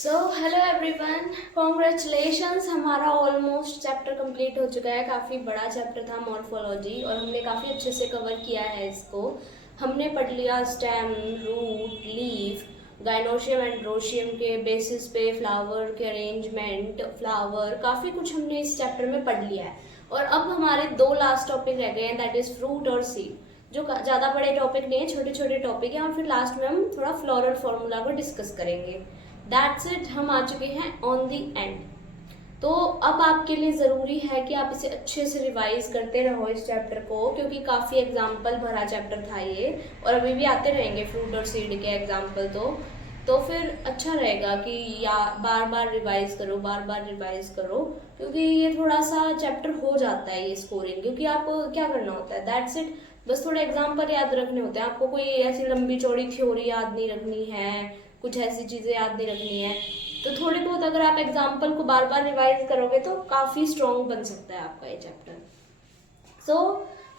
Hello everyone, congratulations. हमारा almost chapter complete हो चुका है। काफ़ी बड़ा चैप्टर था मॉर्फोलॉजी और हमने काफ़ी अच्छे से कवर किया है इसको। हमने पढ़ लिया stem, root, leaf, gynoecium androecium के बेसिस पे, फ्लावर के अरेंजमेंट, फ्लावर, काफ़ी कुछ हमने इस चैप्टर में पढ़ लिया है। और अब हमारे दो लास्ट टॉपिक रह गए हैं, दैट इज़ फ्रूट और सीड, जो ज़्यादा बड़े टॉपिक नहीं है, छोटे छोटे टॉपिक हैं। और फिर लास्ट में हम थोड़ा फ्लोरल फार्मूला को डिस्कस करेंगे। दैट्स इट, हम आ चुके हैं ऑन दी एंड। तो अब आपके लिए ज़रूरी है कि आप इसे अच्छे से रिवाइज करते रहो इस चैप्टर को, क्योंकि काफ़ी एग्जाम्पल भरा चैप्टर था ये, और अभी भी आते रहेंगे फ्रूट और सीड के एग्जाम्पल। तो फिर अच्छा रहेगा कि या बार बार रिवाइज करो, बार बार रिवाइज करो, क्योंकि ये थोड़ा सा चैप्टर हो जाता है ये स्कोरिंग। क्योंकि आप क्या करना होता है, दैट्स इट, बस थोड़े एग्जाम्पल याद रखने होते हैं। आपको कोई ऐसी लंबी चौड़ी थ्योरी याद नहीं रखनी है, कुछ ऐसी चीज़ें याद नहीं रखनी है। तो थोड़ी बहुत अगर आप एग्जाम्पल को बार बार रिवाइज करोगे तो काफ़ी स्ट्रॉन्ग बन सकता है आपका ये चैप्टर।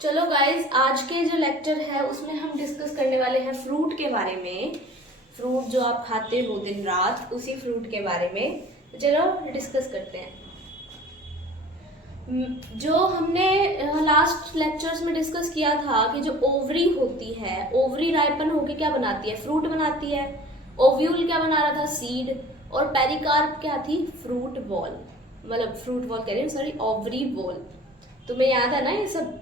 चलो गाइज, आज के जो लेक्चर है उसमें हम डिस्कस करने वाले हैं फ्रूट के बारे में। फ्रूट जो आप खाते हो दिन रात, उसी फ्रूट के बारे में चलो डिस्कस करते हैं। जो हमने लास्ट लेक्चर्स में डिस्कस किया था कि जो ओवरी होती है, ओवरी राइपन होके क्या बनाती है, फ्रूट बनाती है। ओव्यूल क्या बना रहा था, सीड। और पेरिकार्प क्या थी, फ्रूट बॉल, मतलब फ्रूट बॉल कह रही हूँ, सॉरी, ओवरी बॉल। तुम्हें याद है ना ये सब,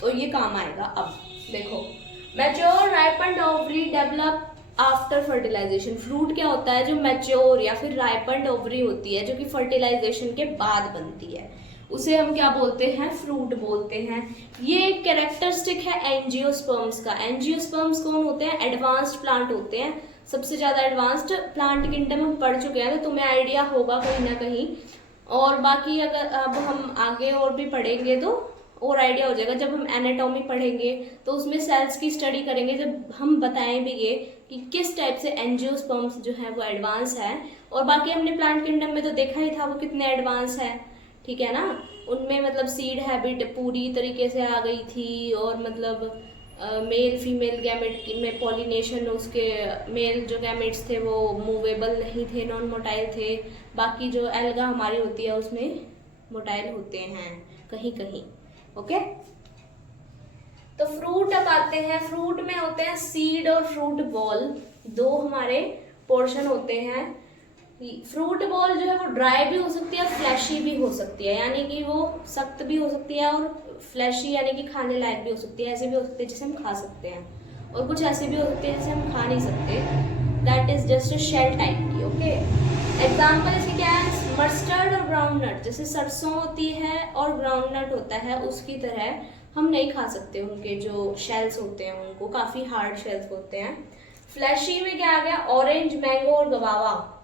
तो ये काम आएगा। अब देखो, mature ripened ovary develop after fertilisation. Fruit क्या होता है, जो मैच्योर या फिर राइपन्ड ओवरी होती है, जो कि फर्टिलाइजेशन के बाद बनती है, उसे हम क्या बोलते हैं, फ्रूट बोलते हैं। ये एक कैरेक्टरिस्टिक है एंजियोस्पर्म्स का। एंजियोस्पर्म्स कौन होते हैं, एडवांस्ड प्लांट होते हैं। सबसे ज्यादा एडवांस्ड प्लांट किंगडम हम पढ़ चुके हैं, तो तुम्हें आइडिया होगा कहीं ना कहीं। और बाकी अगर अब हम आगे और भी पढ़ेंगे तो और आइडिया हो जाएगा। जब हम एनाटॉमी पढ़ेंगे तो उसमें सेल्स की स्टडी करेंगे, जब हम बताएंगे कि किस टाइप से एंजियोस्पर्म्स जो है वो एडवांस है। और बाकी हमने प्लांट किंगडम में तो देखा ही था वो कितने एडवांस है, ठीक है ना। उनमें मतलब सीड हैबिट पूरी तरीके से आ गई थी, और मतलब मेल फीमेल गैमेट में पॉलिनेशन, उसके मेल जो गैमेट्स थे वो मूवेबल नहीं थे, नॉन मोटाइल थे। बाकी जो एल्गा हमारी होती है उसमें मोटाइल होते हैं कहीं कहीं। ओके, तो फ्रूट अब आते हैं। फ्रूट में होते हैं सीड और फ्रूट बॉल, दो हमारे पोर्शन होते हैं। फ्रूट बॉल जो है वो ड्राई भी हो सकती है, फ्लैशी भी हो सकती है, यानी कि वो सख्त भी हो सकती है, और फ्लैशी यानी कि खाने लायक भी हो सकती है। ऐसे भी हो सकती है जिसे हम खा सकते हैं, और कुछ ऐसे भी हो सकते हैं जिसे हम खा नहीं सकते, that is just shell type की। ओके, एग्जाम्पल इसके क्या है, मस्टर्ड और ग्राउंड नट। जैसे सरसों होती है और ग्राउंड नट होता है, उसकी तरह हम नहीं खा सकते उनके जो शेल्स होते हैं, उनको काफ़ी हार्ड शेल्स होते हैं। फ्लैशी में क्या आ गया, ऑरेंज, मैंगो और गवावा,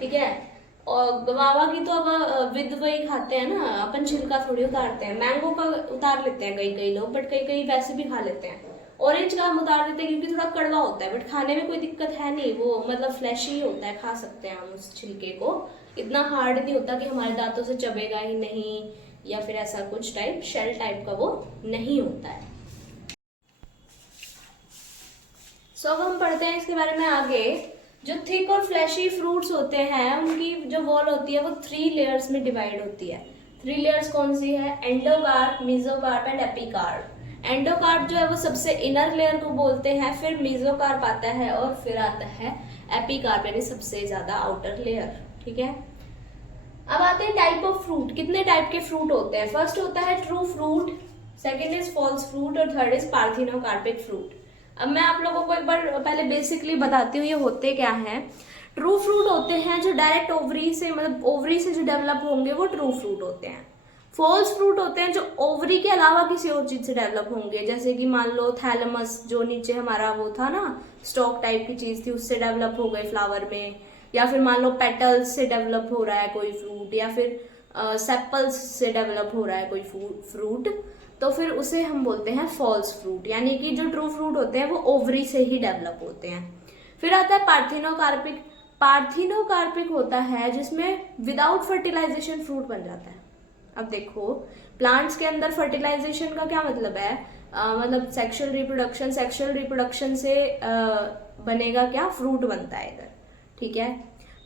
ठीक है। और गवावा की तो अब विद वही खाते हैं ना, अपन छिलका थोड़ी उतारते हैं। मैंगो का उतार लेते हैं कई कई लोग, बट कई कई वैसे भी खा लेते हैं। ऑरेंज का हम उतार देते हैं क्योंकि थोड़ा कड़वा होता है, बट खाने में कोई दिक्कत है नहीं, वो मतलब फ्लैशी ही होता है, खा सकते हैं हम उस छिलके को। इतना हार्ड नहीं होता कि हमारे दांतों से चबेगा ही नहीं, या फिर ऐसा कुछ टाइप शेल टाइप का वो नहीं होता है। अब हम पढ़ते हैं इसके बारे में आगे। जो थिक और फ्लैशी फ्रूट्स होते हैं, उनकी जो वॉल होती है वो 3 लेयर्स में डिवाइड होती है। 3 लेयर्स कौन सी है, endocarp, mesocarp and epicarp. Endocarp जो है वो सबसे इनर लेयर को बोलते हैं, फिर मेसोकार्प आता है, और फिर आता है एपिकार्प, यानी सबसे ज्यादा आउटर लेयर, ठीक है। अब आते हैं टाइप ऑफ फ्रूट। कितने टाइप के फ्रूट होते हैं, फर्स्ट होता है true fruit, second is false fruit, और थर्ड इज पार्थिनोकार्पिक फ्रूट। अब मैं आप लोगों को एक बार पहले बेसिकली बताती हूँ ये होते क्या हैं। ट्रू फ्रूट होते हैं जो डायरेक्ट ओवरी से, मतलब ओवरी से जो डेवलप होंगे वो ट्रू फ्रूट होते हैं। फॉल्स फ्रूट होते हैं जो ओवरी के अलावा किसी और चीज से डेवलप होंगे, जैसे कि मान लो थैलमस, जो नीचे हमारा वो था ना, स्टॉक टाइप की चीज थी, उससे डेवलप हो गए फ्लावर में। या फिर मान लो पेटल्स से डेवलप हो रहा है कोई फ्रूट, या फिर सेपल्स से डेवलप हो रहा है कोई फ्रूट, तो फिर उसे हम बोलते हैं फॉल्स फ्रूट। यानी कि जो ट्रू फ्रूट होते हैं वो ओवरी से ही डेवलप होते हैं। फिर आता है पार्थिनोकार्पिक। पार्थिनोकार्पिक होता है जिसमें विदाउट फर्टिलाइजेशन फ्रूट बन जाता है। अब देखो, प्लांट्स के अंदर फर्टिलाइजेशन का क्या मतलब है, मतलब सेक्सुअल रिप्रोडक्शन, सेक्सुअल रिप्रोडक्शन से बनेगा क्या, फ्रूट बनता है इधर, ठीक है।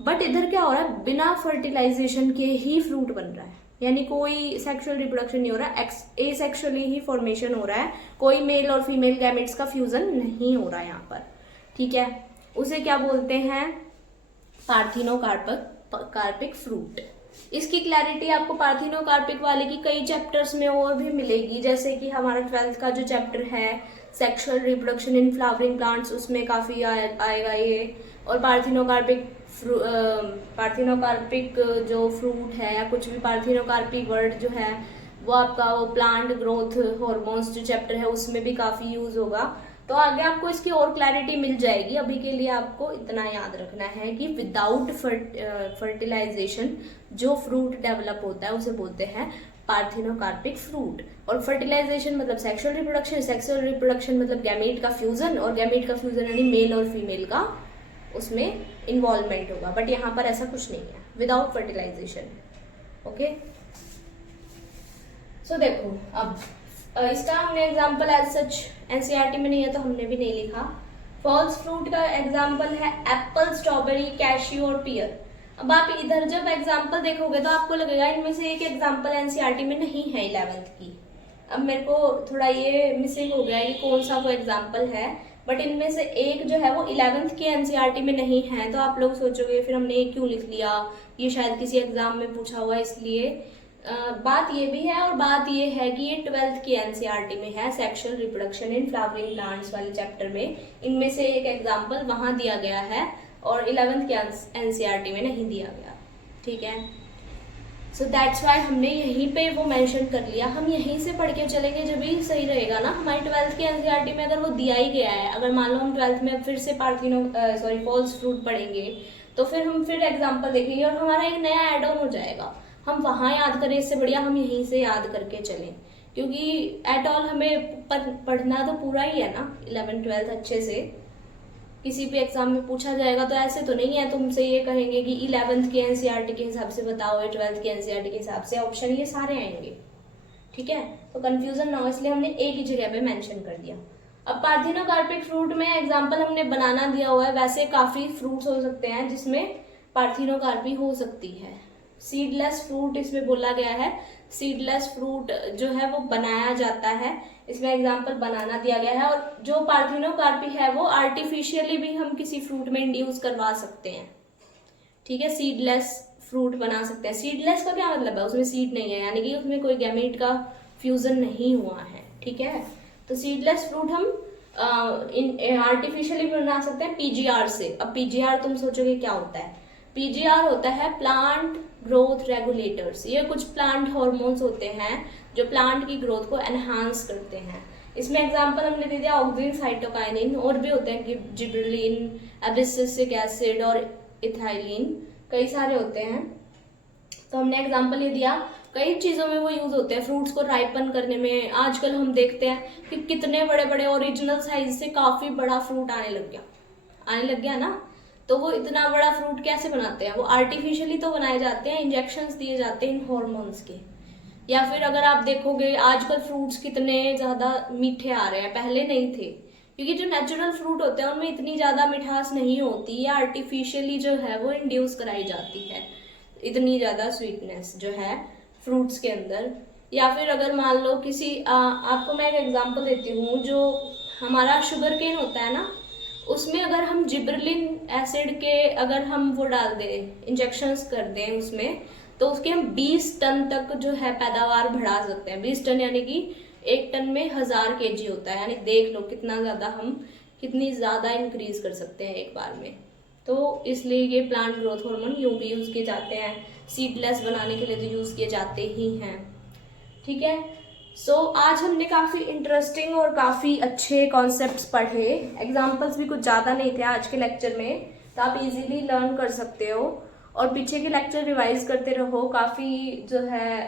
बट इधर क्या हो रहा है, बिना फर्टिलाइजेशन के ही फ्रूट बन रहा है, यानी कोई सेक्सुअल रिप्रोडक्शन नहीं हो रहा, एसेक्सुअली ही फॉर्मेशन हो रहा है, कोई मेल और फीमेल गैमेट्स का फ्यूजन नहीं हो रहा है यहाँ पर, ठीक है। उसे क्या बोलते हैं, पार्थिनोकार्पिक फ्रूट। इसकी क्लैरिटी आपको पार्थिनोकार्पिक वाले की कई चैप्टर्स में और भी मिलेगी, जैसे कि हमारा 12th का जो चैप्टर है sexual reproduction in flowering plants, उसमें काफ़ी आएगा ये। और पार्थिनोकार्पिक जो फ्रूट है या कुछ भी पार्थिनोकार्पिक वर्ड जो है वो आपका वो प्लांट ग्रोथ हॉर्मोन्स जो चैप्टर है उसमें भी काफ़ी यूज होगा। तो आगे आपको इसकी और क्लैरिटी मिल जाएगी। अभी के लिए आपको इतना याद रखना है कि विदाउट फर्टिलाइजेशन जो फ्रूट डेवलप होता है उसे बोलते हैं पार्थिनोकार्पिक फ्रूट। और फर्टिलाइजेशन मतलब सेक्सुअल रिप्रोडक्शन मतलब गैमेट का फ्यूजन, और गैमेट का फ्यूजन यानी मेल और फीमेल का उसमें इन्वॉल्वमेंट होगा। बट यहाँ पर ऐसा कुछ नहीं है, विदाउट फर्टिलाइजेशन। ओके, सो देखो अब इसका हमने एग्जाम्पल एज सच एनसीईआरटी में नहीं है तो हमने भी नहीं लिखा। फॉल्स फ्रूट का एग्जाम्पल है एप्पल, स्ट्रॉबेरी, कैश्यू और पियर। अब आप इधर जब एग्जाम्पल देखोगे तो आपको लगेगा इनमें से एक एग्जाम्पल एनसीईआरटी में नहीं है 11th की। अब मेरे को थोड़ा ये मिसिंग हो गया है कि कौन सा वो एग्जाम्पल है, बट इनमें से एक जो है वो 11th की एनसीईआरटी में नहीं है। तो आप लोग सोचोगे फिर हमने ये क्यों लिख लिया, ये शायद किसी एग्जाम में पूछा हुआ इसलिए। बात ये भी है और बात ये है कि ये 12th की एनसीईआरटी में है, sexual reproduction in flowering plants वाले चैप्टर में इनमें से एक एग्जाम्पल वहां दिया गया है और 11th की एनसीईआरटी में नहीं दिया गया, ठीक है। सो दैट्स वाई हमने यहीं पे वो मेंशन कर लिया। हम यहीं से पढ़ के चलेंगे जब भी सही रहेगा ना। हमारी 12th की एनसीईआरटी में अगर वो दिया ही गया है, अगर मान लो हम 12th में फिर से फॉल्स फ्रूट पढ़ेंगे तो फिर हम फिर एग्जाम्पल देखेंगे और हमारा एक नया एड ऑन हो जाएगा। हम वहाँ याद करें इससे बढ़िया हम यहीं से याद करके चलें, क्योंकि एट ऑल हमें पढ़ना तो पूरा ही है ना 11th 12th अच्छे से। किसी भी एग्जाम में पूछा जाएगा तो ऐसे तो नहीं है तुमसे ये कहेंगे कि 11th की एनसीईआरटी के हिसाब से बताओ या 12th की एनसीईआरटी के हिसाब से, ऑप्शन ये सारे आएंगे, ठीक है। तो कंफ्यूजन ना हो इसलिए हमने एक ही जगह पे मेंशन कर दिया। अब पार्थिनोकार्पिक फ्रूट में एग्जाम्पल हमने बनाना दिया हुआ है। वैसे काफी फ्रूट्स हो सकते हैं जिसमें पार्थिनोकार्पी हो सकती है। सीडलेस फ्रूट इसमें बोला गया है, सीडलेस फ्रूट जो है वो बनाया जाता है, इसमें एग्जांपल बनाना दिया गया है। और जो पार्थिनोकार्पी है वो आर्टिफिशियली भी हम किसी फ्रूट में इंड्यूस करवा सकते हैं, ठीक है। सीडलेस फ्रूट बना सकते हैं। सीडलेस का क्या मतलब है, उसमें सीड नहीं है, यानी कि उसमें कोई गैमेट का फ्यूजन नहीं हुआ है, ठीक है। तो सीडलेस फ्रूट हम आर्टिफिशियली बना सकते हैं पीजीआर से। अब पीजीआर तुम सोचोगे क्या होता है, पीजीआर होता है प्लांट ग्रोथ रेगुलेटर्स। ये कुछ प्लांट हॉर्मोन्स होते हैं जो प्लांट की ग्रोथ को एनहांस करते हैं। इसमें एग्जांपल हमने दे दिया ऑक्सिन, साइटोकाइनिन, और भी होते हैं जिबरेलिन, एब्सिसिक एसिड और इथाइलिन, कई सारे होते हैं। तो हमने एग्जांपल ये दिया, कई चीज़ों में वो यूज होते हैं। फ्रूट्स को राइपन करने में आजकल हम देखते हैं कि कितने बड़े बड़े ओरिजिनल साइज से काफ़ी बड़ा फ्रूट आने लग गया ना। तो वो इतना बड़ा फ्रूट कैसे बनाते हैं, वो आर्टिफिशियली तो बनाए जाते हैं, इंजेक्शंस दिए जाते हैं इन हॉर्मोन्स के। या फिर अगर आप देखोगे आजकल फ्रूट्स कितने ज़्यादा मीठे आ रहे हैं, पहले नहीं थे, क्योंकि जो नेचुरल फ्रूट होते हैं उनमें इतनी ज़्यादा मिठास नहीं होती, या आर्टिफिशियली जो है वो इंड्यूस कराई जाती है इतनी ज़्यादा स्वीटनेस जो है फ्रूट्स के अंदर। या फिर अगर मान लो किसी आपको मैं एक एग्जांपल देती हूँ, जो हमारा शुगर केन होता है ना, उसमें अगर हम जिबरेलिन एसिड के अगर हम वो डाल दें, इंजेक्शंस कर दें उसमें, तो उसके हम 20 टन तक जो है पैदावार बढ़ा सकते हैं। 20 टन यानी कि 1 टन में 1000 केजी होता है, यानी देख लो कितनी ज़्यादा इंक्रीज कर सकते हैं एक बार में। तो इसलिए ये प्लांट ग्रोथ हार्मोन यूँ भी यूज़ किए जाते हैं, सीडलेस बनाने के लिए तो यूज़ किए जाते ही हैं, ठीक है। सो आज हमने काफ़ी इंटरेस्टिंग और काफ़ी अच्छे कॉन्सेप्ट्स पढ़े। एग्जाम्पल्स भी कुछ ज़्यादा नहीं थे आज के लेक्चर में, तो आप इजीली लर्न कर सकते हो और पीछे के लेक्चर रिवाइज करते रहो। काफ़ी जो है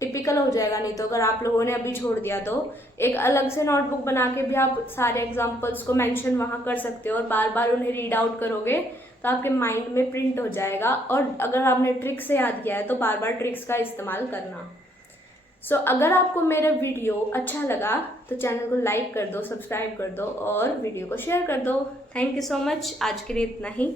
टिपिकल हो जाएगा, नहीं तो अगर आप लोगों ने अभी छोड़ दिया तो एक अलग से नोटबुक बना के भी आप सारे एग्जाम्पल्स को मेंशन वहाँ कर सकते हो और बार बार उन्हें रीड आउट करोगे तो आपके माइंड में प्रिंट हो जाएगा। और अगर आपने ट्रिक से याद किया है तो बार बार ट्रिक्स का इस्तेमाल करना। सो अगर आपको मेरा वीडियो अच्छा लगा तो चैनल को लाइक कर दो, सब्सक्राइब कर दो और वीडियो को शेयर कर दो। थैंक यू सो मच, आज के लिए इतना ही।